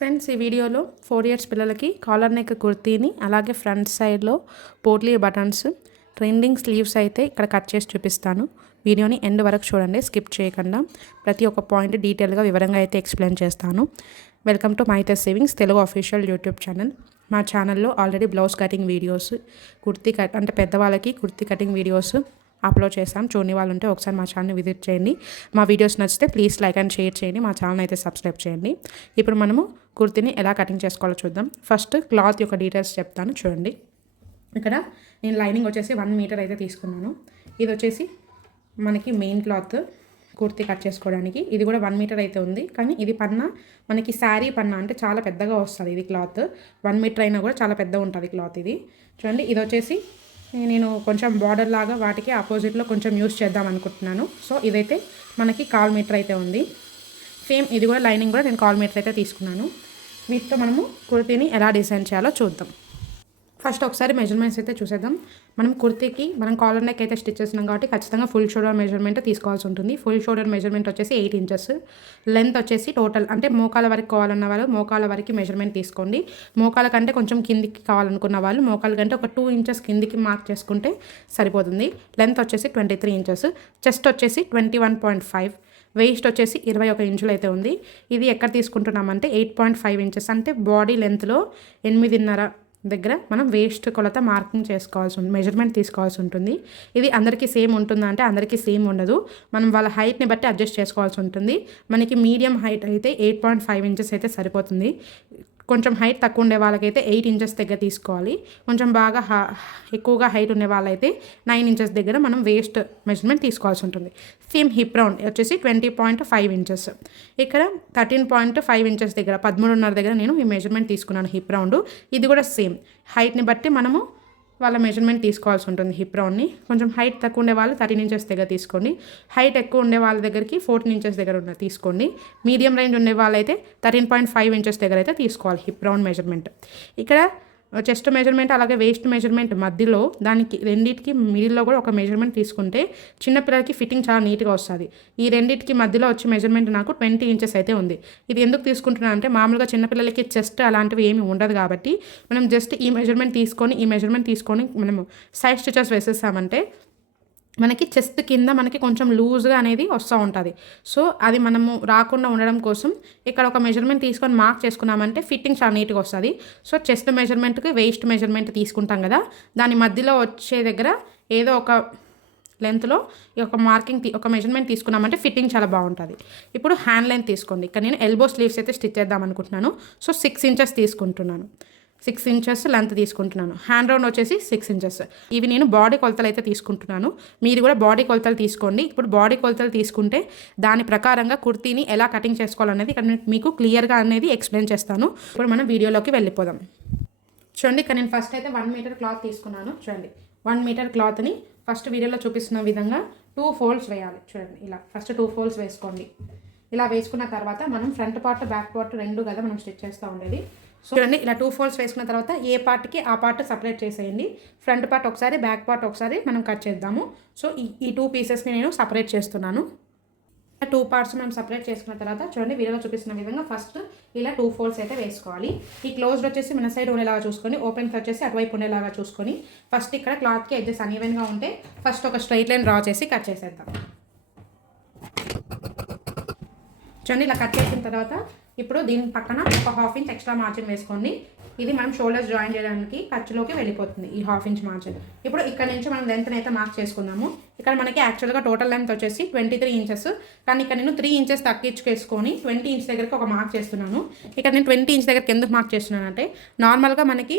Friends, ఈ వీడియోలో 4 years పిల్లలకి కాలర్ నెక్ కుర్తీని అలాగే ఫ్రంట్ సైడ్లో పోట్లీ బటన్స్ ట్రెండింగ్ స్లీవ్స్ అయితే ఇక్కడ కట్ చేసి చూపిస్తాను. వీడియోని ఎండ్ వరకు చూడండి, స్కిప్ చేయకుండా. ప్రతి ఒక్క పాయింట్ డీటెయిల్గా వివరంగా అయితే ఎక్స్ప్లెయిన్ చేస్తాను. Welcome to Mythes Sewings Telugu official YouTube channel. మా ఛానల్లో already blouse cutting videos, kurti cut అంటే పెద్దవాళ్ళకి కుర్తీ కటింగ్ వీడియోస్ అప్లోడ్ చేస్తాం. చూడని వాళ్ళు ఉంటే ఒకసారి మా ఛానల్ని విజిట్ చేయండి. మా వీడియోస్ నచ్చితే ప్లీజ్ లైక్ అండ్ షేర్ చేయండి. మా ఛానల్ అయితే సబ్స్క్రైబ్ చేయండి. ఇప్పుడు మనము కుర్తీని ఎలా కటింగ్ చేసుకోవాలో చూద్దాం. ఫస్ట్ క్లాత్ యొక్క డీటెయిల్స్ చెప్తాను చూడండి. ఇక్కడ నేను లైనింగ్ వచ్చేసి 1 మీటర్ అయితే తీసుకున్నాను. ఇది వచ్చేసి మనకి మెయిన్ క్లాత్ కుర్తీ కట్ చేసుకోవడానికి. ఇది కూడా 1 మీటర్ అయితే ఉంది, కానీ ఇది పన్నా మనకి శారీ పన్నా అంటే చాలా పెద్దగా వస్తుంది. ఇది క్లాత్ 1 మీటర్ అయినా కూడా చాలా పెద్దగా ఉంటుంది క్లాత్. ఇది చూడండి. ఇది వచ్చేసి నేను కొంచెం బార్డర్ లాగా వాటికి ఆపోజిట్లో కొంచెం యూస్ చేద్దాం అనుకుంటున్నాను. సో ఇదైతే మనకి 1/4 మీటర్ అయితే ఉంది. సేమ్ ఇది కూడా లైనింగ్ కూడా నేను 1/4 మీటర్ అయితే తీసుకున్నాను. వీటితో మనము కుర్తీని ఎలా డిజైన్ చేయాలో చూద్దాం. ఫస్ట్ ఒకసారి మెజర్మెంట్స్ అయితే చూసేద్దాం. మనం కుర్తీకి మనం కాలర్ నెక్ అయితే స్టిచ్ చేస్తున్నాం కాబట్టి ఖచ్చితంగా ఫుల్ షోల్డర్ మెజర్మెంట్ తీసుకోవాల్సి ఉంటుంది. ఫుల్ షోల్డర్ మెజర్మెంట్ వచ్చేసి 8 ఇంచెస్. లెంత్ వచ్చేసి టోటల్ అంటే మోకాల వరకు కావాలన్న వాళ్ళు మోకాల వరకు మెజర్మెంట్ తీసుకోండి. మోకాల కంటే కొంచెం కిందికి కావాలనుకున్న వాళ్ళు మోకాల కంటే ఒక 2 ఇంచెస్ కిందికి మార్క్ చేసుకుంటే సరిపోతుంది. లెంత్ వచ్చేసి 23 ఇంచెస్. చెస్ట్ వచ్చేసి 21.5. వేస్ట్ వచ్చేసి 21 ఇంచులు అయితే ఉంది. ఇది ఎక్కడ తీసుకుంటున్నామంటే 8.5 ఇంచెస్ అంటే బాడీ లెంత్లో 8.5 దగ్గర మనం వేస్ట్ కొలత మార్కింగ్ చేసుకోవాల్సి ఉంటుంది, మెజర్మెంట్ తీసుకోవాల్సి ఉంటుంది. ఇది అందరికీ సేమ్ ఉంటుందా అంటే అందరికీ సేమ్ ఉండదు. మనం వాళ్ళ హైట్ని బట్టి అడ్జస్ట్ చేసుకోవాల్సి ఉంటుంది. మనకి మీడియం హైట్ అయితే 8.5 ఇంచెస్ అయితే సరిపోతుంది. కొంచెం హైట్ తక్కువ ఉండే వాళ్ళకైతే 8 ఇంచెస్ దగ్గర తీసుకోవాలి. కొంచెం బాగా ఎక్కువగా హైట్ ఉండే వాళ్ళైతే 9 ఇంచెస్ దగ్గర మనం వేస్ట్ మెజర్మెంట్ తీసుకోవాల్సి ఉంటుంది. సేమ్ హిప్ రౌండ్ వచ్చేసి 20.5 ఇంచెస్. ఇక్కడ 13.5 ఇంచెస్ దగ్గర 13.5 దగ్గర నేను ఈ మెజర్మెంట్ తీసుకున్నాను హిప్ రౌండ్. ఇది కూడా సేమ్ హైట్ని బట్టి మనము వాళ్ళ మెజర్మెంట్ తీసుకోవాల్సి ఉంటుంది. హిప్ రౌండ్ని కొంచెం హైట్ తక్కువ ఉండే వాళ్ళు 13 ఇంచెస్ దగ్గర తీసుకోండి. హైట్ ఎక్కువ ఉండే వాళ్ళ దగ్గరికి 14 ఇంచెస్ దగ్గర తీసుకోండి. మీడియం రేంజ్ ఉండే వాళ్ళైతే 13.5 ఇంచెస్ దగ్గర అయితే తీసుకోవాలి హిప్ రౌండ్ మెజర్మెంట్. ఇక్కడ చెస్ట్ మెజర్మెంట్ అలాగే వేస్ట్ మెజర్మెంట్ మధ్యలో దానికి రెండింటికి మిడిల్లో కూడా ఒక మెజర్మెంట్ తీసుకుంటే చిన్నపిల్లలకి ఫిట్టింగ్ చాలా నీట్గా వస్తుంది. ఈ రెండింటికి మధ్యలో వచ్చే మెజర్మెంట్ నాకు 20 ఇంచెస్ అయితే ఉంది. ఇది ఎందుకు తీసుకుంటున్నాను అంటే మామూలుగా చిన్నపిల్లలకి చెస్ట్ అలాంటివి ఏమి ఉండదు కాబట్టి మనం జస్ట్ ఈ మెజర్మెంట్ తీసుకొని మనము సైడ్ స్టిచెస్ వేసేసామంటే మనకి చెస్ట్ కింద మనకి కొంచెం లూజ్గా అనేది వస్తూ ఉంటుంది. సో అది మనము రాకుండా ఉండడం కోసం ఇక్కడ ఒక మెజర్మెంట్ తీసుకొని మార్క్ చేసుకున్నామంటే ఫిట్టింగ్ చాలా నీట్గా వస్తుంది. సో చెస్ట్ మెజర్మెంట్కి వేస్ట్ మెజర్మెంట్ తీసుకుంటాం కదా, దాని మధ్యలో వచ్చే దగ్గర ఏదో ఒక లెంత్లో ఈ ఒక మార్కింగ్ ఒక మెజర్మెంట్ తీసుకున్నామంటే ఫిట్టింగ్ చాలా బాగుంటుంది. ఇప్పుడు హ్యాండ్ లెంత్ తీసుకోండి. ఇక్కడ నేను ఎల్బో స్లీవ్స్ అయితే స్టిచ్ చేద్దాం అనుకుంటున్నాను. సో 6 ఇంచెస్ తీసుకుంటున్నాను. 6 ఇంచెస్ లెంత్ తీసుకుంటున్నాను. హ్యాండ్ రౌండ్ వచ్చేసి 6 ఇంచెస్. ఇవి నేను బాడీ కొలతలు అయితే తీసుకుంటున్నాను. మీరు కూడా బాడీ కొలతలు తీసుకోండి. ఇప్పుడు బాడీ కొలతలు తీసుకుంటే దాని ప్రకారంగా కుర్తీని ఎలా కటింగ్ చేసుకోవాలనేది ఇక్కడ మీకు క్లియర్గా అనేది ఎక్స్ప్లెయిన్ చేస్తాను. ఇప్పుడు మనం వీడియోలోకి వెళ్ళిపోదాం. చూడండి, ఇక్కడ నేను ఫస్ట్ అయితే 1 మీటర్ క్లాత్ తీసుకున్నాను. చూడండి, 1 మీటర్ క్లాత్ని ఫస్ట్ వీడియోలో చూపిస్తున్న విధంగా 2 ఫోల్డ్స్ వేయాలి. చూడండి, ఇలా ఫస్ట్ 2 ఫోల్డ్స్ వేసుకోండి. ఇలా వేసుకున్న తర్వాత మనం ఫ్రంట్ పార్ట్ బ్యాక్ పార్ట్ రెండు కదా మనం స్టిచ్ చేస్తూ ఉండేది. సో చూడండి, ఇలా 2 ఫోల్డ్స్ వేసుకున్న తర్వాత ఏ పార్ట్కి ఆ పార్ట్ సపరేట్ చేసేయండి. ఫ్రంట్ పార్ట్ ఒకసారి బ్యాక్ పార్ట్ ఒకసారి మనం కట్ చేద్దాము. సో ఈ 2 పీసెస్ని నేను సపరేట్ చేస్తున్నాను. 2 పార్ట్స్ మనం సపరేట్ చేసుకున్న తర్వాత చూడండి, వీడియోలో చూపిస్తున్న విధంగా ఫస్ట్ ఇలా 2 ఫోల్డ్స్ అయితే వేసుకోవాలి. ఈ క్లోజ్డ్ వచ్చేసి మన సైడ్ ఉండేలాగా చూసుకొని, ఓపెన్స్ వచ్చేసి అటువైపు ఉండేలాగా చూసుకొని ఫస్ట్ ఇక్కడ క్లాత్కి ఎడ్జెస్ అన్ఈవెన్గా ఉంటే ఫస్ట్ ఒక స్ట్రైట్ లైన్ డ్రా చేసి కట్ చేసేద్దాం. చూడండి, ఇలా కట్ చేసిన తర్వాత ఇప్పుడు దీని పక్కన ఒక 1/2 ఇంచ్ ఎక్స్ట్రా మార్జిన్ వేసుకోండి. ఇది మనం షోల్డర్స్ జాయిన్ చేయడానికి ఖర్చులోకి వెళ్ళిపోతుంది ఈ 1/2 ఇంచ్ మార్జిన్. ఇప్పుడు ఇక్కడ నుంచి మనం లెంత్ని అయితే మార్క్ చేసుకుందాము. ఇక్కడ మనకి యాక్చువల్గా టోటల్ లెంత్ వచ్చేసి 23 ఇంచెస్, కానీ ఇక్కడ నేను 3 ఇంచెస్ తగ్గించుకేసుకొని 20 ఇంచ్ దగ్గరికి ఒక మార్క్ చేస్తున్నాను. ఇక్కడ నేను 20 ఇంచ్ దగ్గరికి ఎందుకు మార్క్ చేస్తున్నాను అంటే నార్మల్గా మనకి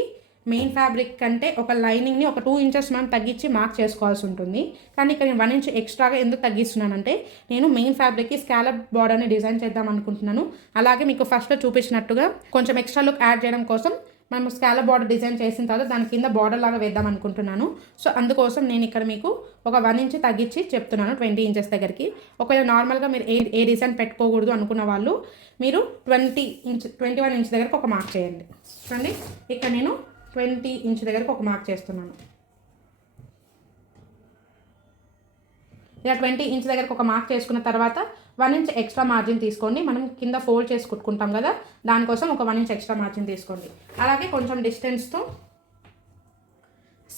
మెయిన్ ఫ్యాబ్రిక్ కంటే ఒక లైనింగ్ని ఒక 2 ఇంచెస్ మనం తగ్గించి మార్క్ చేసుకోవాల్సి ఉంటుంది. కానీ ఇక్కడ నేను 1 ఇంచ్ ఎక్స్ట్రాగా ఎందుకు తగ్గిస్తున్నానంటే నేను మెయిన్ ఫ్యాబ్రిక్కి స్కాలప్ బార్డర్ని డిజైన్ చేద్దాం అనుకుంటున్నాను. అలాగే మీకు ఫస్ట్లో చూపించినట్టుగా కొంచెం ఎక్స్ట్రా లుక్ యాడ్ చేయడం కోసం మనం స్కాలప్ బార్డర్ డిజైన్ చేసిన తర్వాత దాని కింద బార్డర్ లాగా వేద్దాం అనుకుంటున్నాను. సో అందుకోసం నేను ఇక్కడ మీకు ఒక 1 ఇంచ్ తగ్గించి చెప్తున్నాను 20 ఇంచెస్ దగ్గరికి. ఒకవేళ నార్మల్గా మీరు ఏ డిజైన్ పెట్టుకోకూడదు అనుకున్న వాళ్ళు మీరు 21 ఇంచ్ దగ్గరకు ఒక మార్క్ చేయండి. చూడండి, ఇక్కడ నేను 20 ఇంచ్ దగ్గరకు ఒక మార్క్ చేస్తున్నాను. ఇలా 20 ఇంచ్ దగ్గరకు ఒక మార్క్ చేసుకున్న తర్వాత 1 ఇంచ్ ఎక్స్ట్రా మార్జిన్ తీసుకోండి. మనం కింద ఫోల్డ్ చేసి కుట్టుకుంటాం కదా, దానికోసం ఒక 1 ఇంచ్ ఎక్స్ట్రా మార్జిన్ తీసుకోండి. అలాగే కొంచెం డిస్టెన్స్తో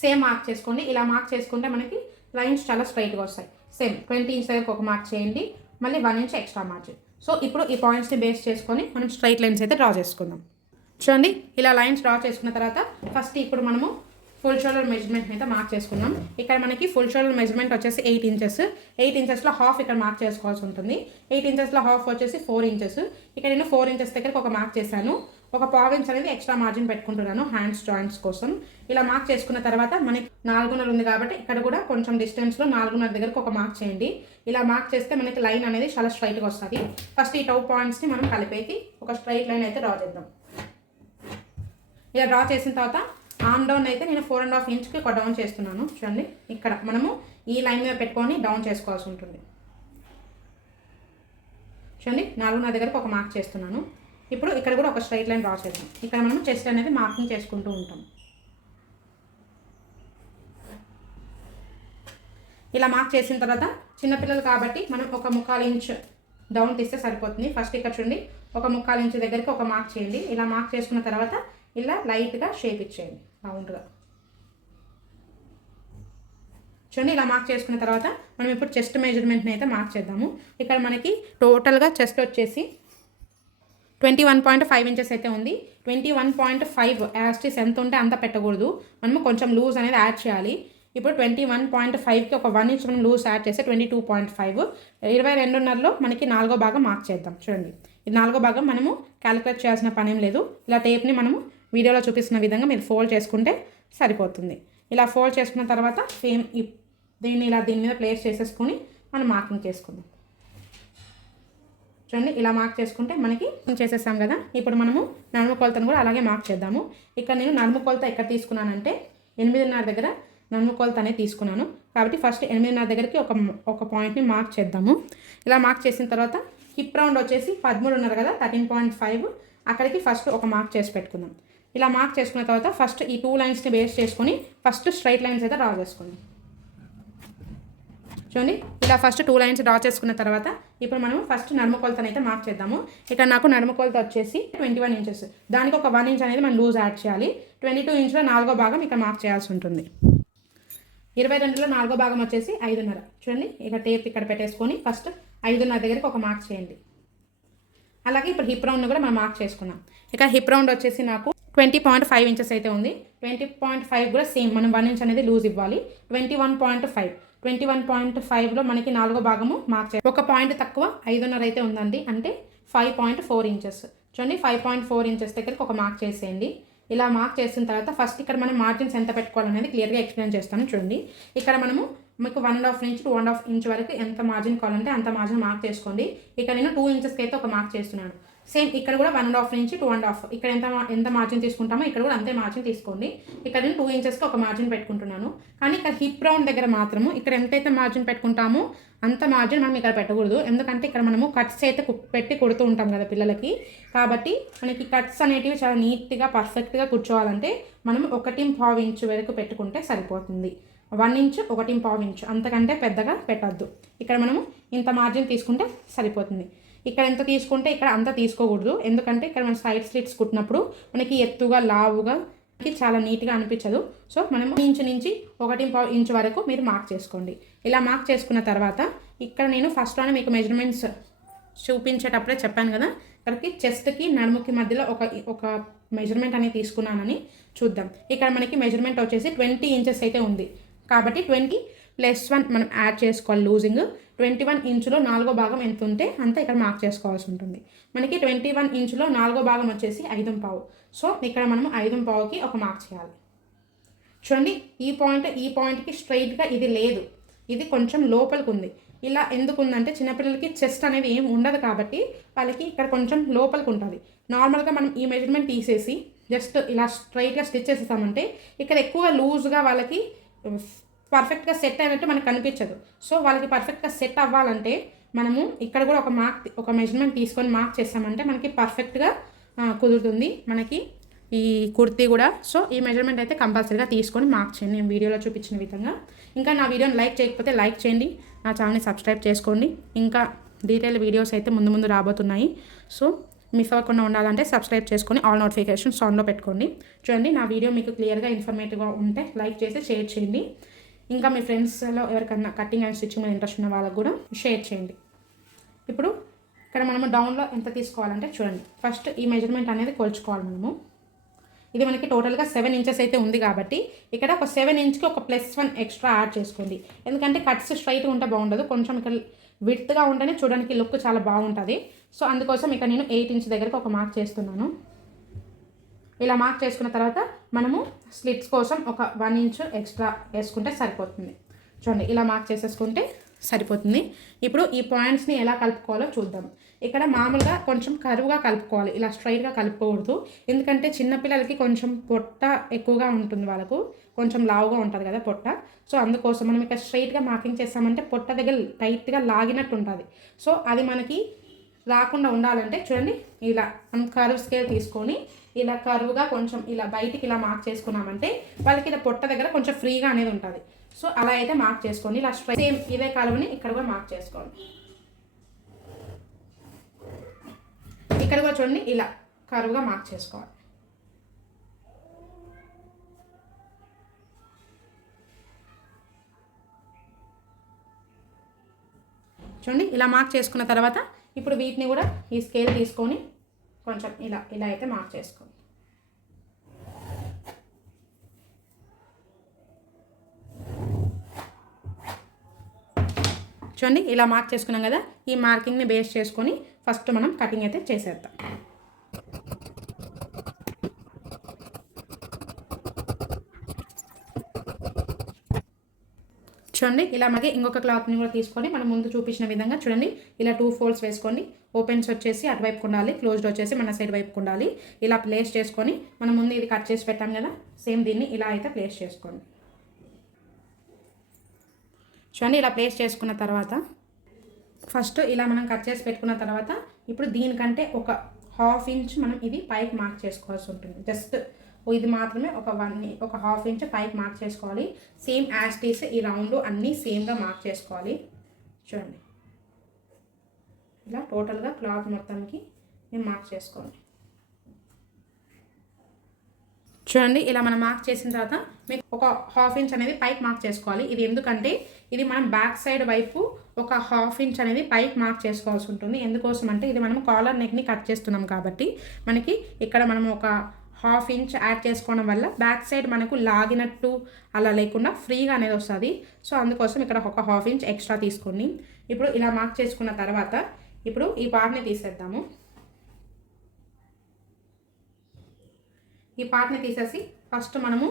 సేమ్ మార్క్ చేసుకోండి. ఇలా మార్క్ చేసుకుంటే మనకి లైన్స్ చాలా స్ట్రైట్గా వస్తాయి. సేమ్ 20 ఇంచ్ దగ్గరకు ఒక మార్క్ చేయండి, మళ్ళీ 1 ఇంచ్ ఎక్స్ట్రా మార్జిన్. సో ఇప్పుడు ఈ పాయింట్స్ని బేస్ చేసుకొని మనం స్ట్రైట్ లైన్స్ అయితే డ్రా చేసుకుందాం. చూడండి, ఇలా లైన్స్ డ్రా చేసుకున్న తర్వాత ఫస్ట్ ఇప్పుడు మనము ఫుల్ షోల్డర్ మెజర్మెంట్ అయితే మార్క్ చేసుకున్నాం. ఇక్కడ మనకి ఫుల్ షోల్డర్ మెజర్మెంట్ వచ్చేసి 8 ఇంచెస్. 8 ఇంచెస్లో హాఫ్ ఇక్కడ మార్క్ చేసుకోవాల్సి ఉంటుంది. 8 ఇంచెస్లో హాఫ్ వచ్చేసి 4 ఇంచెస్. ఇక్కడ నేను 4 ఇంచెస్ దగ్గరకు ఒక మార్క్ చేశాను. ఒక పావు ఇంచ్ అనేది ఎక్స్ట్రా మార్జిన్ పెట్టుకుంటున్నాను హ్యాండ్స్ జాయింట్స్ కోసం. ఇలా మార్క్ చేసుకున్న తర్వాత మనకి 4.5 ఉంది కాబట్టి ఇక్కడ కూడా కొంచెం డిస్టెన్స్లో 4.5 దగ్గరకు ఒక మార్క్ చేయండి. ఇలా మార్క్ చేస్తే మనకి లైన్ అనేది చాలా స్ట్రైట్గా వస్తుంది. ఫస్ట్ ఈ టౌ పాయింట్స్ని మనం కలిపేసి ఒక స్ట్రైట్ లైన్ అయితే డ్రా చేద్దాం. ఇలా డ్రా చేసిన తర్వాత ఆర్మ్ డౌన్ అయితే నేను 4.5 ఇంచ్కి ఒక డౌన్ చేస్తున్నాను. చూడండి, ఇక్కడ మనము ఈ లైన్ మీద పెట్టుకొని డౌన్ చేసుకోవాల్సి ఉంటుంది. చూడండి, 4.5 దగ్గరకు ఒక మార్క్ చేస్తున్నాను. ఇప్పుడు ఇక్కడ కూడా ఒక స్ట్రైట్ లైన్ డ్రా చేద్దాం. ఇక్కడ మనం చెస్ట్ అనేది మార్కింగ్ చేసుకుంటూ ఉంటాం. ఇలా మార్క్ చేసిన తర్వాత చిన్నపిల్లలు కాబట్టి మనం ఒక 1/4 ఇంచ్ డౌన్ తీస్తే సరిపోతుంది. ఫస్ట్ ఇక్కడ చూడండి, ఒక 1/4 ఇంచ్ దగ్గరికి ఒక మార్క్ చేయండి. ఇలా మార్క్ చేసుకున్న తర్వాత ఇలా లైట్గా షేప్ ఇచ్చేయండి రౌండ్గా. చూడండి, ఇలా మార్క్ చేసుకున్న తర్వాత మనం ఇప్పుడు చెస్ట్ మెజర్మెంట్ని అయితే మార్క్ చేద్దాము. ఇక్కడ మనకి టోటల్గా చెస్ట్ వచ్చేసి 21.5 ఇంచెస్ అయితే ఉంది. 21.5 యాస్టిస్ ఎంత ఉంటే అంత పెట్టకూడదు, మనము కొంచెం లూజ్ అనేది యాడ్ చేయాలి. ఇప్పుడు 21.5కి ఒక 1 ఇంచ్ మనం లూజ్ యాడ్ చేస్తే 22.5. 22.5లో మనకి 4వ భాగం మార్క్ చేద్దాం. చూడండి, ఇది 4వ భాగం. మనము క్యాలిక్యులేట్ చేయాల్సిన పని ఏం లేదు. ఇలా టేప్ని మనము వీడియోలో చూపిస్తున్న విధంగా మీరు ఫోల్డ్ చేసుకుంటే సరిపోతుంది. ఇలా ఫోల్డ్ చేసుకున్న తర్వాత సేమ్ దీన్ని ఇలా దీని మీద ప్లేస్ చేసేసుకొని మనం మార్కింగ్ చేసుకుందాం. చూడండి, ఇలా మార్క్ చేసుకుంటే మనకి చేసేసాం కదా. ఇప్పుడు మనము నడుము కొలతను కూడా అలాగే మార్క్ చేద్దాము. ఇక్కడ నేను నడుము కొలత ఎక్కడ తీసుకున్నానంటే 8.5 దగ్గర నడుము కొలత అనేది తీసుకున్నాను. కాబట్టి ఫస్ట్ 8.5 దగ్గరికి ఒక పాయింట్ని మార్క్ చేద్దాము. ఇలా మార్క్ చేసిన తర్వాత హిప్ రౌండ్ వచ్చేసి 13 కదా, 13.5 అక్కడికి ఫస్ట్ ఒక మార్క్ చేసి పెట్టుకుందాం. ఇలా మార్క్ చేసుకున్న తర్వాత ఫస్ట్ ఈ 2 లైన్స్ని బేస్ చేసుకొని ఫస్ట్ స్ట్రైట్ లైన్స్ అయితే డ్రా చేసుకుందాం. చూడండి, ఇలా ఫస్ట్ 2 లైన్స్ డ్రా చేసుకున్న తర్వాత ఇప్పుడు మనం ఫస్ట్ నడుము కొలతను అయితే మార్క్ చేద్దాము. ఇక్కడ నాకు నడుము కొలత వచ్చేసి 21 ఇంచెస్. దానికి ఒక 1 ఇంచ్ అనేది మనం లూజ్ యాడ్ చేయాలి. 22 ఇంచ్లో 4వ భాగం ఇక్కడ మార్క్ చేయాల్సి ఉంటుంది. 22లో 4వ భాగం వచ్చేసి 5.5. చూడండి, ఇక టేప్ ఇక్కడ పెట్టేసుకొని ఫస్ట్ 5.5 దగ్గరికి ఒక మార్క్ చేయండి. అలాగే ఇప్పుడు హిప్ రౌండ్ని కూడా మనం మార్క్ చేసుకున్నాం. ఇక్కడ హిప్ రౌండ్ వచ్చేసి నాకు 20.5 ఇంచెస్ అయితే ఉంది. 20.5 కూడా సేమ్ మనం 1 ఇంచ్ అనేది లూజ్ ఇవ్వాలి. 21.5లో మనకి 4వ భాగము మార్క్ చేయాలి. ఒక పాయింట్ తక్కువ 5.5 అయితే ఉందండి, అంటే 5.4 ఇంచెస్. చూడండి, 5.4 ఇంచెస్ దగ్గరికి ఒక మార్క్ చేసేయండి. ఇలా మార్క్ చేసిన తర్వాత ఫస్ట్ ఇక్కడ మనం మార్జిన్స్ ఎంత పెట్టుకోవాలనేది క్లియర్గా ఎక్స్ప్లెయిన్ చేస్తాను. చూడండి, ఇక్కడ మనము మీకు 1.5 ఇంచ్ to 1.5 ఇంచ్ వరకు ఎంత మార్జిన్ కావాలంటే అంత మార్జిన్ మార్క్ చేసుకోండి. ఇక్కడ నేను 2 ఇంచెస్కి అయితే ఒక మార్క్ చేస్తున్నాను. సేమ్ ఇక్కడ కూడా 1.5 ఇంచ్ to 1.5 ఇక్కడ ఎంత మార్జిన్ తీసుకుంటామో ఇక్కడ కూడా అంతే మార్జిన్ తీసుకోండి. ఇక్కడ నేను 2 ఇంచెస్కి ఒక మార్జిన్ పెట్టుకుంటున్నాను. కానీ ఇక్కడ హిప్ రౌండ్ దగ్గర మాత్రము ఇక్కడ ఎంతైతే మార్జిన్ పెట్టుకుంటామో అంత మార్జిన్ మనం ఇక్కడ పెట్టకూడదు. ఎందుకంటే ఇక్కడ మనము కట్స్ అయితే పెట్టి కుడుతూ ఉంటాం కదా పిల్లలకి. కాబట్టి మనకి కట్స్ అనేటివి చాలా నీట్గా పర్ఫెక్ట్గా కూర్చోవాలంటే మనం 1.5 ఇంచ్ వరకు పెట్టుకుంటే సరిపోతుంది. 1 ఇంచ్ 1.5 ఇంచ్ అంతకంటే పెద్దగా పెట్టద్దు. ఇక్కడ మనము ఇంత మార్జిన్ తీసుకుంటే సరిపోతుంది. ఇక్కడ ఎంత తీసుకుంటే ఇక్కడ అంత తీసుకోకూడదు. ఎందుకంటే ఇక్కడ మనం సైడ్ స్లిట్స్ కుట్టినప్పుడు మనకి ఎత్తుగా లావుగా చాలా నీట్గా అనిపించదు. సో మనం ఇంచు నుంచి 1.5 ఇంచ్ వరకు మీరు మార్క్ చేసుకోండి. ఇలా మార్క్ చేసుకున్న తర్వాత ఇక్కడ నేను ఫస్ట్లోనే మీకు మెజర్మెంట్స్ చూపించేటప్పుడే చెప్పాను కదా, ఇక్కడికి చెస్ట్కి నడుముకి మధ్యలో ఒక మెజర్మెంట్ అనేది తీసుకున్నానని చూద్దాం. ఇక్కడ మనకి మెజర్మెంట్ వచ్చేసి 20 ఇంచెస్ అయితే ఉంది. కాబట్టి 20+1 మనం యాడ్ చేసుకోవాలి లూజింగ్. 21 ఇంచులో 4వ భాగం ఎంత ఉంటే అంత ఇక్కడ మార్క్ చేసుకోవాల్సి ఉంటుంది. మనకి 21 ఇంచులో 4వ భాగం వచ్చేసి 5.5. సో ఇక్కడ మనము 5.5కి ఒక మార్క్ చేయాలి. చూడండి, ఈ పాయింట్కి స్ట్రైట్గా ఇది లేదు, ఇది కొంచెం లోపలికి ఉంది. ఇలా ఎందుకు ఉందంటే చిన్నపిల్లలకి చెస్ట్ అనేది ఏం ఉండదు కాబట్టి వాళ్ళకి ఇక్కడ కొంచెం లోపలికి ఉంటుంది. నార్మల్గా మనం ఈ మెజర్మెంట్ తీసేసి జస్ట్ ఇలా స్ట్రైట్గా స్టిచ్ చేసేసామంటే ఇక్కడ ఎక్కువ లూజ్గా వాళ్ళకి పర్ఫెక్ట్గా సెట్ అయినట్టు మనకు కనిపించదు. సో వాళ్ళకి పర్ఫెక్ట్గా సెట్ అవ్వాలంటే మనము ఇక్కడ కూడా ఒక మెజర్మెంట్ తీసుకొని మార్క్ చేస్తామంటే మనకి పర్ఫెక్ట్గా కుదురుతుంది మనకి ఈ కుర్తీ కూడా. సో ఈ మెజర్మెంట్ అయితే కంపల్సరీగా తీసుకొని మార్క్ చేయండి నేను వీడియోలో చూపించిన విధంగా. ఇంకా నా వీడియోని లైక్ చేయకపోతే లైక్ చేయండి, నా ఛానల్ని సబ్స్క్రైబ్ చేసుకోండి. ఇంకా డీటెయిల్ వీడియోస్ అయితే ముందు ముందు రాబోతున్నాయి. సో మిస్ అవ్వకుండా ఉండాలంటే సబ్స్క్రైబ్ చేసుకొని ఆల్ నోటిఫికేషన్స్ ఆన్లో పెట్టుకోండి. చూడండి, నా వీడియో మీకు క్లియర్గా ఇన్ఫర్మేటివ్గా ఉంటే లైక్ చేసి షేర్ చేయండి. ఇంకా మీ ఫ్రెండ్స్లో ఎవరికన్నా కటింగ్ అండ్ స్టిచ్చింగ్ మీద ఇంట్రెస్ట్ ఉన్న వాళ్ళకు కూడా షేర్ చేయండి. ఇప్పుడు ఇక్కడ మనము డౌన్లో ఎంత తీసుకోవాలంటే చూడండి, ఫస్ట్ ఈ మెజర్మెంట్ అనేది కొలుచుకోవాలి మనము. ఇది మనకి టోటల్గా 7 ఇంచెస్ అయితే ఉంది కాబట్టి ఇక్కడ ఒక 7 ఇంచ్కి ఒక +1 ఎక్స్ట్రా యాడ్ చేసుకోండి. ఎందుకంటే కట్స్ స్ట్రైట్గా ఉంటే బాగుండదు, కొంచెం ఇక్కడ విడ్త్గా ఉంటేనే చూడడానికి లుక్ చాలా బాగుంటుంది. సో అందుకోసం ఇక్కడ నేను 8 ఇంచ్ దగ్గరకు ఒక మార్క్ చేస్తున్నాను. ఇలా మార్క్ చేసుకున్న తర్వాత మనము స్లిట్స్ కోసం ఒక 1 ఇంచ్ ఎక్స్ట్రా వేసుకుంటే సరిపోతుంది. చూడండి, ఇలా మార్క్ చేసేసుకుంటే సరిపోతుంది. ఇప్పుడు ఈ పాయింట్స్ని ఎలా కలుపుకోవాలో చూద్దాం. ఇక్కడ మామూలుగా కొంచెం కరువుగా కలుపుకోవాలి, ఇలా స్ట్రైట్గా కలుపుకోకూడదు. ఎందుకంటే చిన్నపిల్లలకి కొంచెం పొట్ట ఎక్కువగా ఉంటుంది, వాళ్ళకు కొంచెం లావుగా ఉంటుంది కదా పొట్ట. సో అందుకోసం మనం ఇక్కడ స్ట్రైట్గా మార్కింగ్ చేస్తామంటే పొట్ట దగ్గర టైట్గా లాగినట్టు ఉంటుంది. సో అది మనకి రాకుండా ఉండాలంటే చూడండి, ఇలా మనం కరువు స్కేల్ తీసుకొని ఇలా కరువుగా కొంచెం ఇలా బయటికి ఇలా మార్క్ చేసుకున్నామంటే వాళ్ళకి ఇలా పొట్ట దగ్గర కొంచెం ఫ్రీగా అనేది ఉంటుంది. సో అలా అయితే మార్క్ చేసుకోండి. ఇలా స్ట్రైట్ సేమ్ ఇదే కరువుని ఇక్కడ కూడా మార్క్ చేసుకోండి. ఇక్కడ కూడా చూడండి, ఇలా కరువుగా మార్క్ చేసుకోవాలి. చూడండి, ఇలా మార్క్ చేసుకున్న తర్వాత ఇప్పుడు వీటిని కూడా ఈ స్కేల్ తీసుకొని కొంచెం ఇలా ఇలా అయితే మార్క్ చేసుకోండి. చూడండి, ఇలా మార్క్ చేసుకున్నాం కదా, ఈ మార్కింగ్ని బేస్ చేసుకొని ఫస్ట్ మనం కటింగ్ అయితే చేసేద్దాం. చూడండి, ఇలా మనకి ఇంకొక క్లాత్ని కూడా తీసుకొని మనం ముందు చూపించిన విధంగా చూడండి, ఇలా 2 ఫోల్డ్స్ వేసుకోండి. ఓపెన్స్ వచ్చేసి అటువైపు ఉండాలి, క్లోజ్డ్ వచ్చేసి మన సైడ్ వైపు ఉండాలి. ఇలా ప్లేస్ చేసుకొని మనం ముందు ఇది కట్ చేసి పెట్టాం కదా, సేమ్ దీన్ని ఇలా అయితే ప్లేస్ చేసుకోండి. చూడండి, ఇలా ప్లేస్ చేసుకున్న తర్వాత ఫస్ట్ ఇలా మనం కట్ చేసి పెట్టుకున్న తర్వాత ఇప్పుడు దీనికంటే ఒక 1/2 ఇంచ్ మనం ఇది పైకి మార్క్ చేసుకోవాల్సి ఉంటుంది. జస్ట్ ఇది మాత్రమే ఒక 1/2 ఇంచ్ పైకి మార్క్ చేసుకోవాలి. సేమ్ యాజ్ టీస్ ఈ రౌండ్ అన్నీ సేమ్గా మార్క్ చేసుకోవాలి. చూడండి, ఇలా టోటల్గా క్లాత్ మొత్తానికి నేను మార్క్ చేసుకోండి. చూడండి, ఇలా మనం మార్క్ చేసిన తర్వాత మీకు ఒక 1/2 ఇంచ్ అనేది పైకి మార్క్ చేసుకోవాలి. ఇది ఎందుకంటే ఇది మనం బ్యాక్ సైడ్ వైపు ఒక 1/2 ఇంచ్ అనేది పైకి మార్క్ చేసుకోవాల్సి ఉంటుంది. ఎందుకోసం అంటే ఇది మనం కాలర్ నెక్ని కట్ చేస్తున్నాం కాబట్టి మనకి ఇక్కడ మనం ఒక 1/2 ఇంచ్ యాడ్ చేసుకోవడం వల్ల బ్యాక్ సైడ్ మనకు లాగినట్టు అలా లేకుండా ఫ్రీగా అనేది వస్తుంది. సో అందుకోసం ఇక్కడ ఒక 1/2 ఇంచ్ ఎక్స్ట్రా తీసుకోండి. ఇప్పుడు ఇలా మార్క్ చేసుకున్న తర్వాత ఇప్పుడు ఈ పార్ట్ని తీసేద్దాము. ఈ పార్ట్ని తీసేసి ఫస్ట్ మనము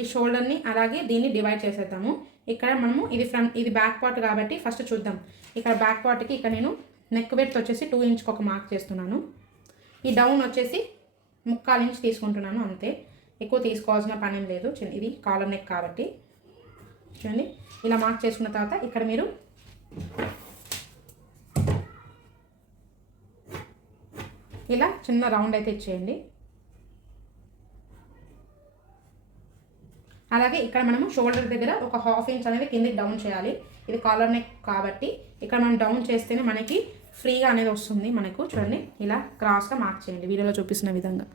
ఈ షోల్డర్ని అలాగే దీన్ని డివైడ్ చేసేద్దాము. ఇక్కడ మనము ఇది బ్యాక్ పార్ట్ కాబట్టి ఫస్ట్ చూద్దాం. ఇక్కడ బ్యాక్ పార్ట్కి ఇక్కడ నేను నెక్ విడ్త్ వచ్చేసి 2 ఇంచ్కి ఒక మార్క్ చేస్తున్నాను. ఈ డౌన్ వచ్చేసి 3/4 ఇంచ్ తీసుకుంటున్నాను, అంతే. ఎక్కువ తీసుకోవాల్సిన పని లేదు, ఇది కాలర్ నెక్ కాబట్టి. చూడండి, ఇలా మార్క్ చేసుకున్న తర్వాత ఇక్కడ మీరు ఇలా చిన్న రౌండ్ అయితే ఇచ్చేయండి. అలాగే ఇక్కడ మనము షోల్డర్ దగ్గర ఒక 1/2 ఇంచ్ అనేది కిందకి డౌన్ చేయాలి. ఇది కాలర్ నెక్ కాబట్టి ఇక్కడ మనం డౌన్ చేస్తేనే మనకి ఫ్రీగా అనేది వస్తుంది మనకు. చూడండి, ఇలా క్రాస్గా మార్క్ చేయండి వీడియోలో చూపిస్తున్న విధంగా.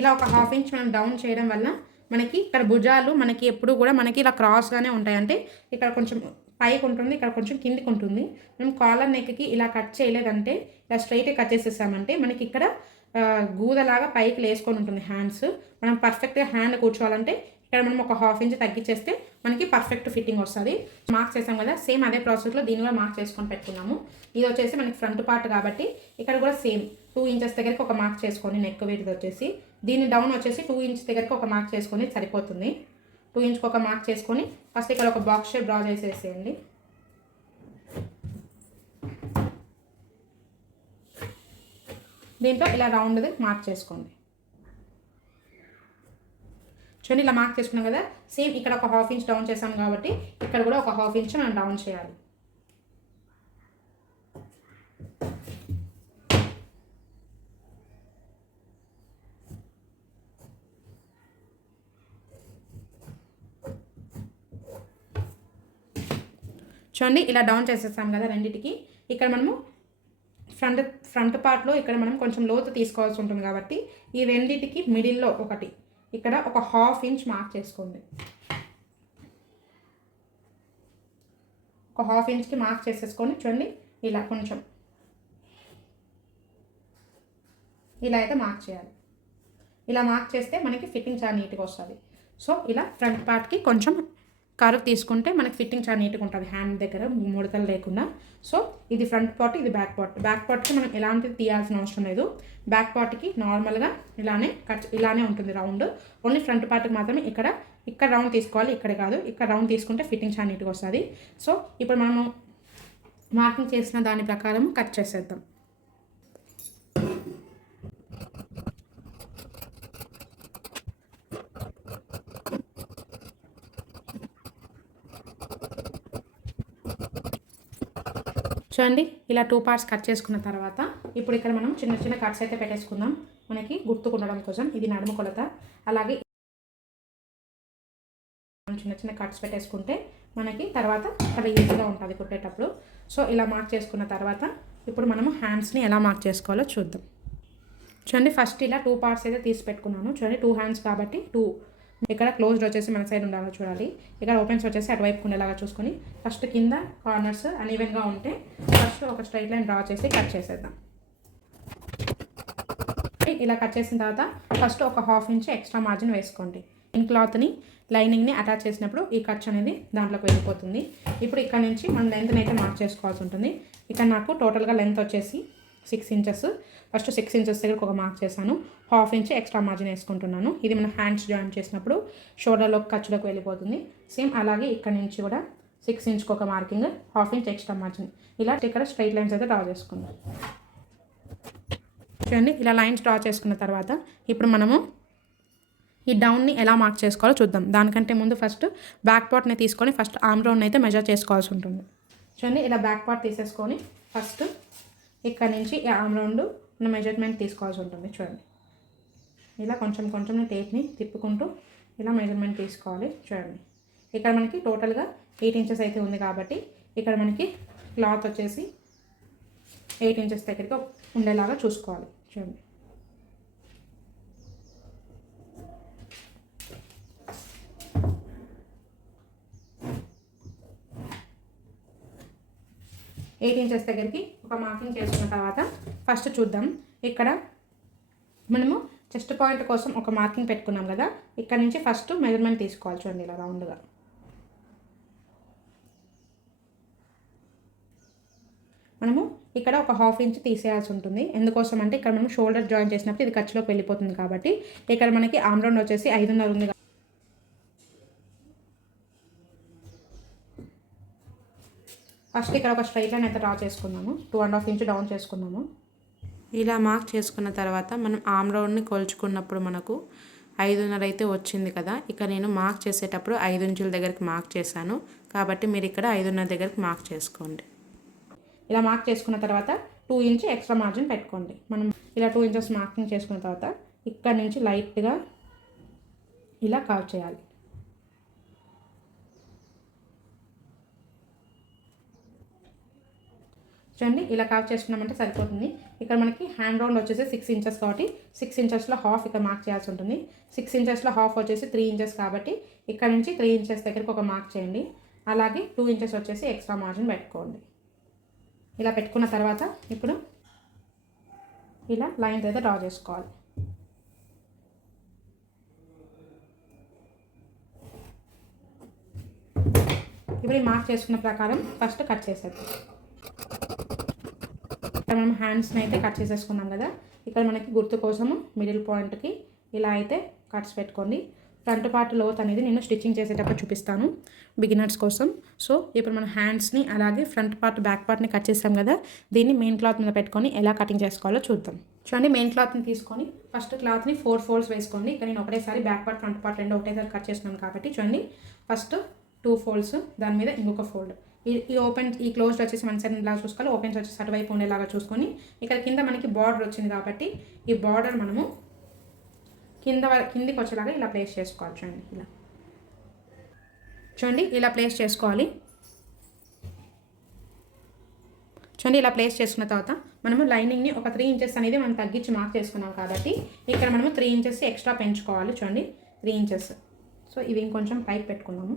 ఇలా ఒక 1/2 ఇంచ్ మనం డౌన్ చేయడం వల్ల మనకి ఇక్కడ భుజాలు మనకి ఎప్పుడు కూడా మనకి ఇలా క్రాస్గానే ఉంటాయి. అంటే ఇక్కడ కొంచెం పైకి ఉంటుంది, ఇక్కడ కొంచెం కిందికి ఉంటుంది. మనం కాలర్ నెక్కి ఇలా కట్ చేయలేదంటే ఇలా స్ట్రైట్గా కట్ చేసేసామంటే మనకి ఇక్కడ గూదలాగా పైకి లేసుకొని ఉంటుంది హ్యాండ్స్. మనం పర్ఫెక్ట్గా హ్యాండ్ కూర్చోవాలంటే ఇక్కడ మనం ఒక 1/2 ఇంచ్ తగ్గించేస్తే మనకి పర్ఫెక్ట్ ఫిట్టింగ్ వస్తుంది. మార్క్ చేసాం కదా, సేమ్ అదే ప్రాసెస్లో దీన్ని కూడా మార్క్ చేసుకొని పెట్టుకున్నాము. ఇది వచ్చేసి మనకి ఫ్రంట్ పార్ట్ కాబట్టి ఇక్కడ కూడా సేమ్ 2 ఇంచెస్ దగ్గరికి ఒక మార్క్ చేసుకొని నెక్ వెయిట్ వచ్చేసి దీని డౌన్ వచ్చేసి 2 ఇంచ్ దగ్గరికి ఒక మార్క్ చేసుకొని సరిపోతుంది. 2 ఇంచ్కి ఒక మార్క్ చేసుకొని ఫస్ట్ ఇక్కడ ఒక బాక్స్ షేప్ డ్రా చేసేసేయండి. దీంట్లో ఇలా రౌండ్ది మార్క్ చేసుకోండి. చూడండి, ఇలా మార్క్ చేసుకున్నాం కదా, సేమ్ ఇక్కడ ఒక 1/2 ఇంచ్ డౌన్ చేసాం కాబట్టి ఇక్కడ కూడా ఒక 1/2 ఇంచ్ మనం డౌన్ చేయాలి. చూడండి ఇలా డౌన్ చేసేస్తాం కదా రెండింటికి. ఇక్కడ మనము ఫ్రంట్ పార్ట్లో ఇక్కడ మనం కొంచెం లోతు తీసుకోవాల్సి ఉంటుంది కాబట్టి ఈ రెండింటికి మిడిల్లో ఒకటి ఇక్కడ ఒక 1/2 ఇంచ్ మార్క్ చేసుకోండి. ఒక 1/2 ఇంచ్కి మార్క్ చేసేసుకొని చూడండి ఇలా కొంచెం ఇలా అయితే మార్క్ చేయాలి. ఇలా మార్క్ చేస్తే మనకి ఫిట్టింగ్ చాలా నీట్గా వస్తుంది. సో ఇలా ఫ్రంట్ పార్ట్కి కొంచెం కర్వ్ తీసుకుంటే మనకి ఫిట్టింగ్ చాలా నీట్గా ఉంటుంది, హ్యాండ్ దగ్గర ముడతలు లేకుండా. సో ఇది ఫ్రంట్ పార్ట్, ఇది బ్యాక్ పార్ట్. బ్యాక్ పార్ట్కి మనం ఎలాంటిది తీయాల్సిన అవసరం లేదు. బ్యాక్ పార్ట్కి నార్మల్గా ఇలానే ఉంటుంది రౌండ్. ఓన్లీ ఫ్రంట్ పార్ట్కి మాత్రమే ఇక్కడ రౌండ్ తీసుకోవాలి, ఇక్కడ కాదు. ఇక్కడ రౌండ్ తీసుకుంటే ఫిట్టింగ్ చాలా నీట్గా వస్తుంది. సో ఇప్పుడు మనము మార్కింగ్ చేసిన దాని ప్రకారం కట్ చేసేద్దాం. చూడండి ఇలా 2 పార్ట్స్ కట్ చేసుకున్న తర్వాత ఇప్పుడు ఇక్కడ మనం చిన్న చిన్న కట్స్ అయితే పెట్టేసుకుందాం మనకి గుర్తుకుండడం కోసం. ఇది నడుము కొలత. అలాగే చిన్న చిన్న కట్స్ పెట్టేసుకుంటే మనకి తర్వాత చాలా ఈజీగా ఉంటుంది కుట్టేటప్పుడు. సో ఇలా మార్క్ చేసుకున్న తర్వాత ఇప్పుడు మనము హ్యాండ్స్ని ఎలా మార్క్ చేసుకోవాలో చూద్దాం. చూడండి ఫస్ట్ ఇలా 2 పార్ట్స్ అయితే తీసి పెట్టుకున్నాను. చూడండి 2 హ్యాండ్స్ కాబట్టి 2 ఇక్కడ క్లోజ్డ్ వచ్చేసి మన సైడ్ ఉండాలో చూడాలి. ఇక్కడ ఓపెన్స్ వచ్చేసి అటువైపు ఉండేలాగా చూసుకొని ఫస్ట్ కింద కార్నర్స్ అన్ఈవెన్గా ఉంటే ఫస్ట్ ఒక స్ట్రైట్ లైన్ డ్రా చేసి కట్ చేసేద్దాం. ఇలా కట్ చేసిన తర్వాత ఫస్ట్ ఒక 1/2 ఇంచ్ ఎక్స్ట్రా మార్జిన్ వేసుకోండి. ఇన్ క్లాత్ని లైనింగ్ని అటాచ్ చేసినప్పుడు ఈ ఖర్చు అనేది దాంట్లోకి వెళ్ళిపోతుంది. ఇప్పుడు ఇక్కడ నుంచి మనం లెంత్ని అయితే మార్క్ చేసుకోవాల్సి ఉంటుంది. ఇక్కడ నాకు టోటల్గా లెంత్ వచ్చేసి 6 ఇంచెస్. ఫస్ట్ 6 ఇంచెస్ దగ్గరకు ఒక మార్క్ చేశాను. 1/2 ఇంచ్ ఎక్స్ట్రా మార్జిన్ వేసుకుంటున్నాను. ఇది మనం హ్యాండ్స్ జాయిన్ చేసినప్పుడు షోల్డర్లోకి ఖర్చులోకి వెళ్ళిపోతుంది. సేమ్ అలాగే ఇక్కడ నుంచి కూడా 6 ఇంచ్కి ఒక మార్కింగ్, 1/2 ఇంచ్ ఎక్స్ట్రా మార్జిన్. ఇలా ఇక్కడ స్ట్రైట్ లైన్స్ అయితే డ్రా చేసుకుందాం. చూడండి ఇలా లైన్స్ డ్రా చేసుకున్న తర్వాత ఇప్పుడు మనము ఈ డౌన్ని ఎలా మార్క్ చేసుకోవాలో చూద్దాం. దానికంటే ముందు ఫస్ట్ బ్యాక్ పార్ట్ని తీసుకొని ఫస్ట్ ఆర్మ్ రౌండ్ అయితే మెజర్ చేసుకోవాల్సి ఉంటుంది. చూడండి ఇలా బ్యాక్ పార్ట్ తీసేసుకొని ఫస్ట్ ఇక్కడ నుంచి ఈ ఆర్మ్ రౌండ్ మెజర్మెంట్ తీసుకోవాల్సి ఉంటుంది. చూడండి ఇలా కొంచెం కొంచెం టేప్ని తిప్పుకుంటూ ఇలా మెజర్మెంట్ తీసుకోవాలి. చూడండి ఇక్కడ మనకి టోటల్గా 8 ఇంచెస్ అయితే ఉంది కాబట్టి ఇక్కడ మనకి క్లాత్ వచ్చేసి 8 ఇంచెస్ దగ్గరికి ఉండేలాగా చూసుకోవాలి. చూడండి ఎయిట్ ఇంచెస్ దగ్గరికి ఒక మార్కింగ్ చేసుకున్న తర్వాత ఫస్ట్ చూద్దాం. ఇక్కడ మనము చెస్ట్ పాయింట్ కోసం ఒక మార్కింగ్ పెట్టుకున్నాం కదా, ఇక్కడ నుంచి ఫస్ట్ మెజర్మెంట్ తీసుకోవాలి. చూడండి ఇలా రౌండ్గా మనము ఇక్కడ ఒక 1/2 ఇంచ్ తీసేయాల్సి ఉంటుంది. ఎందుకోసం అంటే ఇక్కడ మనం షోల్డర్ జాయిన్ చేసినప్పుడు ఇది ఖర్చులోకి వెళ్ళిపోతుంది కాబట్టి ఇక్కడ మనకి ఆర్మ్ రౌండ్ వచ్చేసి 5.5 ఉంది. ఫస్ట్ ఇక్కడ ఒక స్ట్రైట్ లైన్ అయితే డ్రా చేసుకున్నాము. 2.5 ఇంచ్ డౌన్ చేసుకున్నాము. ఇలా మార్క్ చేసుకున్న తర్వాత మనం ఆర్మ్ రౌండ్ని కొలుచుకున్నప్పుడు మనకు 5.5 అయితే వచ్చింది కదా. ఇక నేను మార్క్ చేసేటప్పుడు 5 ఇంచుల దగ్గరికి మార్క్ చేశాను కాబట్టి మీరు ఇక్కడ 5.5 దగ్గరికి మార్క్ చేసుకోండి. ఇలా మార్క్ చేసుకున్న తర్వాత 2 ఇంచ్ ఎక్స్ట్రా మార్జిన్ పెట్టుకోండి. మనం ఇలా 2 ఇంచెస్ మార్కింగ్ చేసుకున్న తర్వాత ఇక్కడ నుంచి లైట్గా ఇలా కర్వ్ చేయాలి. చూడండి ఇలా కర్వ్ చేసుకున్నామంటే సరిపోతుంది. ఇక్కడ మనకి హ్యాండ్ రౌండ్ వచ్చేసి 6 ఇంచెస్ కాబట్టి 6 ఇంచెస్లో హాఫ్ ఇక్కడ మార్క్ చేయాల్సి ఉంటుంది. 6 ఇంచెస్లో హాఫ్ వచ్చేసి 3 ఇంచెస్ కాబట్టి ఇక్కడ నుంచి 3 ఇంచెస్ దగ్గరికి ఒక మార్క్ చేయండి. అలాగే 2 ఇంచెస్ వచ్చేసి ఎక్స్ట్రా మార్జిన్ పెట్టుకోండి. ఇలా పెట్టుకున్న తర్వాత ఇప్పుడు ఇలా లైన్స్ అయితే డ్రా చేసుకోవాలి. ఇప్పుడు ఈ మార్క్ చేసుకున్న ప్రకారం ఫస్ట్ కట్ చేసేద్దాం. ఇక్కడ మనం హ్యాండ్స్ని అయితే కట్ చేసేసుకున్నాం కదా. ఇక్కడ మనకి గుర్తు కోసము మిడిల్ పాయింట్కి ఇలా అయితే కట్స్ పెట్టుకోండి. ఫ్రంట్ పార్ట్ లోత్ అనేది నేను స్టిచ్చింగ్ చేసేటప్పుడు చూపిస్తాను బిగినర్స్ కోసం. సో ఇప్పుడు మన హ్యాండ్స్ని అలాగే ఫ్రంట్ పార్ట్ బ్యాక్ పార్ట్ని కట్ చేస్తాం కదా, దీన్ని మెయిన్ క్లాత్ మీద పెట్టుకొని ఎలా కటింగ్ చేసుకోవాలో చూద్దాం. చూడండి మెయిన్ క్లాత్ని తీసుకొని ఫస్ట్ క్లాత్ని 4 ఫోల్డ్స్ వేసుకోండి. ఇక్కడ నేను ఒకటేసారి బ్యాక్ పార్ట్ ఫ్రంట్ పార్ట్ రెండు ఒకటేసారి కట్ చేస్తున్నాను కాబట్టి చూడండి ఫస్ట్ 2 ఫోల్డ్స్, దాని మీద ఇంకొక ఫోల్డ్. ఈ ఓపెన్ ఈ క్లోజ్డ్ వచ్చేసి మన సైడ్ ఇలా చూసుకోవాలి. ఓపెన్స్ వచ్చేసి అటువైపు ఉండేలాగా చూసుకొని ఇక్కడ కింద మనకి బార్డర్ వచ్చింది కాబట్టి ఈ బార్డర్ మనము కిందికి వచ్చేలాగా ఇలా ప్లేస్ చేసుకోవాలి. చూడండి ఇలా ప్లేస్ చేసుకోవాలి. చూడండి ఇలా ప్లేస్ చేసుకున్న తర్వాత మనము లైనింగ్ని ఒక 3 ఇంచెస్ అనేది మనం తగ్గించి మార్క్ చేసుకున్నాం కాబట్టి ఇక్కడ మనము 3 ఇంచెస్ ఎక్స్ట్రా పెంచుకోవాలి. చూడండి 3 ఇంచెస్. సో ఇవి ఇంకొంచెం పైకి పెట్టుకున్నాము.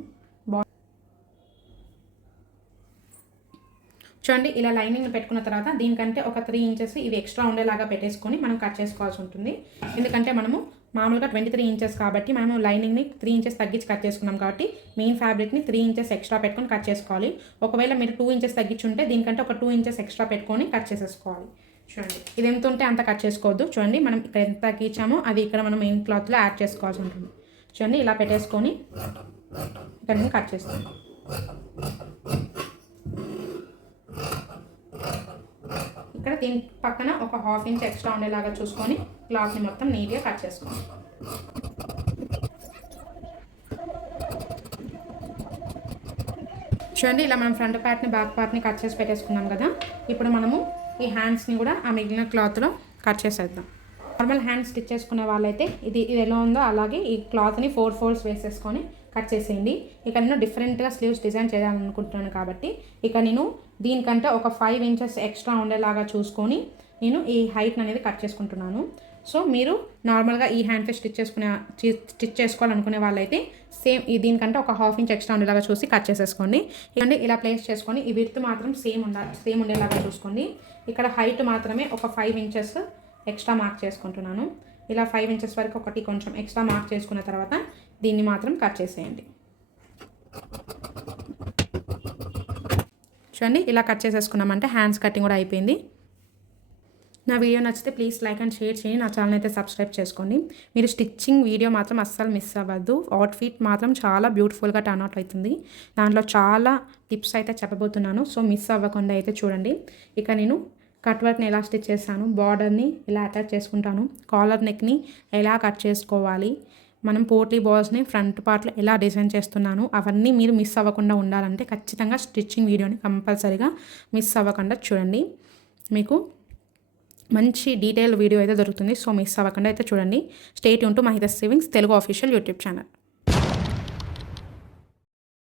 చూడండి ఇలా లైనింగ్ పెట్టుకున్న తర్వాత దీనికంటే ఒక 3 ఇంచెస్ ఇవి ఎక్స్ట్రా ఉండేలాగా పెట్టేసుకొని మనం కట్ చేసుకోవాల్సి ఉంటుంది. ఎందుకంటే మనము మామూలుగా 23 ఇంచెస్ కాబట్టి మనము లైనింగ్ని 3 ఇంచెస్ తగ్గించి కట్ చేసుకున్నాం కాబట్టి మెయిన్ ఫ్యాబ్రిక్ని 3 ఇంచెస్ ఎక్స్ట్రా పెట్టుకొని కట్ చేసుకోవాలి. ఒకవేళ మీరు 2 ఇంచెస్ తగ్గించుంటే దీనికంటే ఒక 2 ఇంచెస్ ఎక్స్ట్రా పెట్టుకొని కట్ చేసేసుకోవాలి. చూడండి ఇది ఎంత ఉంటే అంత కట్ చేసుకోవద్దు. చూడండి మనం ఇక్కడ ఎంత గీచామో అది ఇక్కడ మనం మెయిన్ క్లాత్లో యాడ్ చేసుకోవాల్సి ఉంటుంది. చూడండి ఇలా పెట్టేసుకొని ఇక్కడ నేను కట్ చేస్తాను. ఇక్కడ దీని పక్కన ఒక 1/2 ఇంచ్ ఎక్స్ట్రా ఉండేలాగా చూసుకొని క్లాత్ని మొత్తం నీట్గా కట్ చేసుకోండి. చూడండి ఇలా మనం ఫ్రంట్ పార్ట్ని బ్యాక్ పార్ట్ని కట్ చేసి పెట్టేసుకున్నాం కదా. ఇప్పుడు మనము ఈ హ్యాండ్స్ని కూడా ఆ మిగిలిన క్లాత్లో కట్ చేసేద్దాం. నార్మల్ హ్యాండ్స్ స్టిచ్ చేసుకునే వాళ్ళైతే ఇది ఎలా ఉందో అలాగే ఈ క్లాత్ని 4 ఫోల్డ్స్ వేసేసుకొని కట్ చేసేయండి. ఇక నేను డిఫరెంట్గా స్లీవ్స్ డిజైన్ చేయాలనుకుంటున్నాను కాబట్టి ఇక నేను దీనికంటే ఒక 5 ఇంచెస్ ఎక్స్ట్రా ఉండేలాగా చూసుకొని నేను ఈ హైట్ అనేది కట్ చేసుకుంటున్నాను. సో మీరు నార్మల్గా ఈ హ్యాండ్ ఫేస్ స్టిచ్ చేసుకోవాలనుకునే వాళ్ళైతే సేమ్ దీనికంటే ఒక 1/2 ఇంచ్ ఎక్స్ట్రా ఉండేలాగా చూసి కట్ చేసేసుకోండి. ఇకండి ఇలా ప్లేస్ చేసుకొని ఈ విడ్త్ మాత్రం సేమ్ ఉండేలాగా చూసుకోండి. ఇక్కడ హైట్ మాత్రమే ఒక 5 ఇంచెస్ ఎక్స్ట్రా మార్క్ చేసుకుంటున్నాను. ఇలా 5 ఇంచెస్ వరకు ఒకటి కొంచెం ఎక్స్ట్రా మార్క్ చేసుకున్న తర్వాత దీన్ని మాత్రం కట్ చేసేయండి. చూడండి ఇలా కట్ చేసేసుకున్నామంటే హ్యాండ్స్ కటింగ్ కూడా అయిపోయింది. నా వీడియో నచ్చితే ప్లీజ్ లైక్ అండ్ షేర్ చేయండి. నా ఛానల్ అయితే సబ్స్క్రైబ్ చేసుకోండి. మీరు స్టిచ్చింగ్ వీడియో మాత్రం అస్సలు మిస్ అవ్వద్దు. అవుట్ఫిట్ మాత్రం చాలా బ్యూటిఫుల్గా టర్న్ అవుట్ అవుతుంది. దాంట్లో చాలా టిప్స్ అయితే చెప్పబోతున్నాను. సో మిస్ అవ్వకుండా అయితే చూడండి. ఇక నేను కట్ వర్క్ని ఎలా స్టిచ్ చేస్తాను, బార్డర్ని ఎలా అటాచ్ చేసుకుంటాను, కాలర్ నెక్ని ఎలా కట్ చేసుకోవాలి, మనం పోట్లీ బాల్స్ని ఫ్రంట్ పార్ట్లో ఎలా డిజైన్ చేస్తున్నాను, అవన్నీ మీరు మిస్ అవ్వకుండా ఉండాలంటే ఖచ్చితంగా స్టిచ్చింగ్ వీడియోని కంపల్సరీగా మిస్ అవ్వకుండా చూడండి. మీకు మంచి డీటెయిల్ వీడియో అయితే దొరుకుతుంది. సో మిస్ అవ్వకుండా అయితే చూడండి. Stay tune to Mahita savings Telugu official YouTube channel.